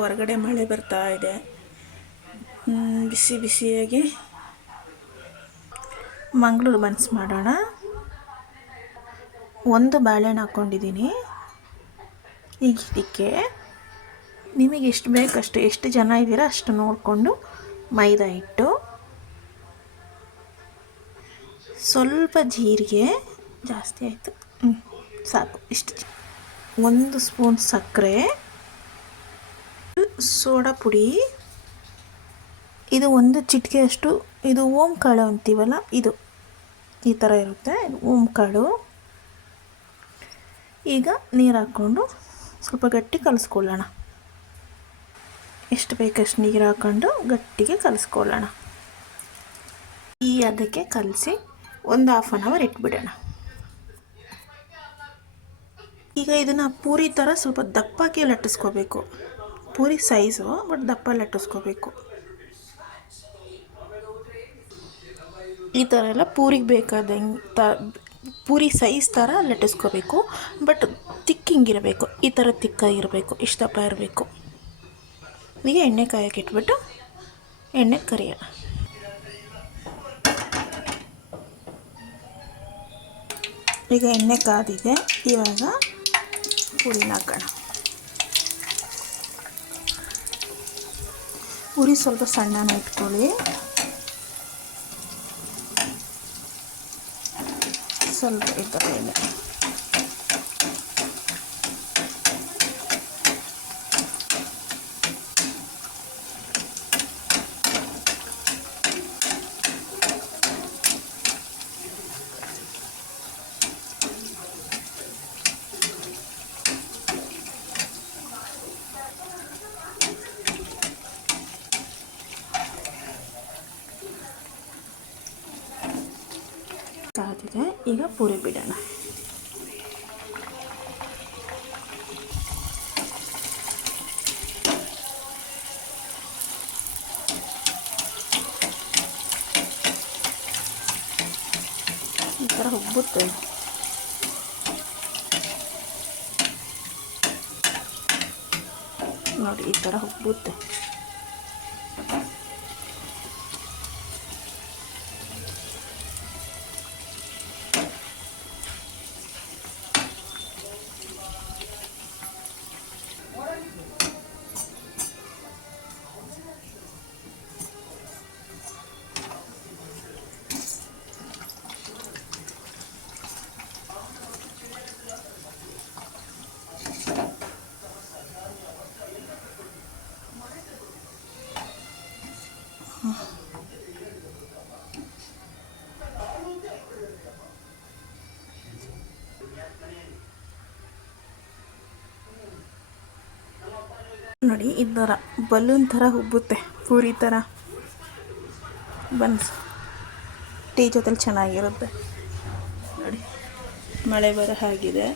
ಹೊರಗಡೆ ಮಳೆ ಬರ್ತಾ ಇದೆ. ಬಿಸಿ ಬಿಸಿಯಾಗಿ ಮಂಗಳೂರು ಬನ್ಸ್ ಮಾಡೋಣ. ಒಂದು ಬಾಳೆಹಣ್ಣು ಹಾಕ್ಕೊಂಡಿದ್ದೀನಿ. ಈಗ ಇದಕ್ಕೆ ನಿಮಗೆ ಎಷ್ಟು ಬೇಕಷ್ಟು, ಎಷ್ಟು ಜನ ಇದ್ದೀರಾ ಅಷ್ಟು ನೋಡಿಕೊಂಡು ಮೈದಾ ಹಿಟ್ಟು, ಸ್ವಲ್ಪ ಜೀರಿಗೆ, ಜಾಸ್ತಿ ಆಯಿತು, ಸಾಕು ಇಷ್ಟು, 1 ಸ್ಪೂನ್ ಸಕ್ಕರೆ, ಸೋಡಾ ಪುಡಿ, ಇದು 1 ಚಿಟಿಕೆಯಷ್ಟು, ಇದು ಓಂ ಕಾಳು ಅಂತೀವಲ್ಲ, ಇದು ಈ ಥರ ಇರುತ್ತೆ ಓಂ ಕಾಳು. ಈಗ ನೀರು ಹಾಕ್ಕೊಂಡು ಸ್ವಲ್ಪ ಗಟ್ಟಿ ಕಲಿಸ್ಕೊಳ್ಳೋಣ. ಎಷ್ಟು ಬೇಕಷ್ಟು ನೀರು ಹಾಕ್ಕೊಂಡು ಗಟ್ಟಿಗೆ ಕಲಿಸ್ಕೊಳ್ಳೋಣ. ಅದಕ್ಕೆ ಕಲಸಿ ಒಂದು ½ ಅನ್ ಅವರ್ ಇಟ್ಬಿಡೋಣ. ಈಗ ಇದನ್ನು ಪೂರಿ ಥರ ಸ್ವಲ್ಪ ದಪ್ಪಕ್ಕೆ ಲಟ್ಟಿಸ್ಕೋಬೇಕು. ಪೂರಿ ಸೈಜು ಬಟ್ ದಪ್ಪ ಲಟ್ಟಿಸ್ಕೋಬೇಕು. ಈ ಥರ ಎಲ್ಲ ಪೂರಿಗೆ ಬೇಕಾದಂಗೆ ಪೂರಿ ಸೈಜ್ ಥರ ಲಟ್ಟಿಸ್ಕೋಬೇಕು. ಬಟ್ ತಿಕ್ ಹಿಂಗಿರಬೇಕು, ಈ ಥರ ತಿಕ್ಕಾಗಿರಬೇಕು, ಇಷ್ಟು ದಪ್ಪ ಇರಬೇಕು. ಈಗ ಎಣ್ಣೆ ಕಾಯಕ್ಕೆ ಇಟ್ಬಿಟ್ಟು ಎಣ್ಣೆ ಕರಿಯೋಣ. ಈಗ ಎಣ್ಣೆ ಕಾದಿದೆ. ಇವಾಗ ಪೂರಿನ ಹಾಕೋಣ. ಪೂರಿ ಸ್ವಲ್ಪ ಸಣ್ಣನ ಇಟ್ಕೊಳ್ಳಿ. ಸ್ವಲ್ಪ ಈ ಥರ ಎಣ್ಣೆ ಕಾದಿದೆ. ಈಗ ಪೂರಿ ಬಿಡೋಣ. ಈ ಥರ ಉಬ್ಬುತ್ತೆ ನೋಡಿ, ಈ ಥರ ಉಬ್ಬುತ್ತೆ. ನೋಡಿ, ಈ ಥರ ಬಲೂನ್ ಥರ ಉಬ್ಬುತ್ತೆ, ಪೂರಿ ಥರ. ಬನ್ಸ್ ಟೀ ಜೊತೆಲಿ ಚೆನ್ನಾಗಿರುತ್ತೆ ನೋಡಿ. ಮಳೆ ಬರೋ ಹಾಗಿದೆ.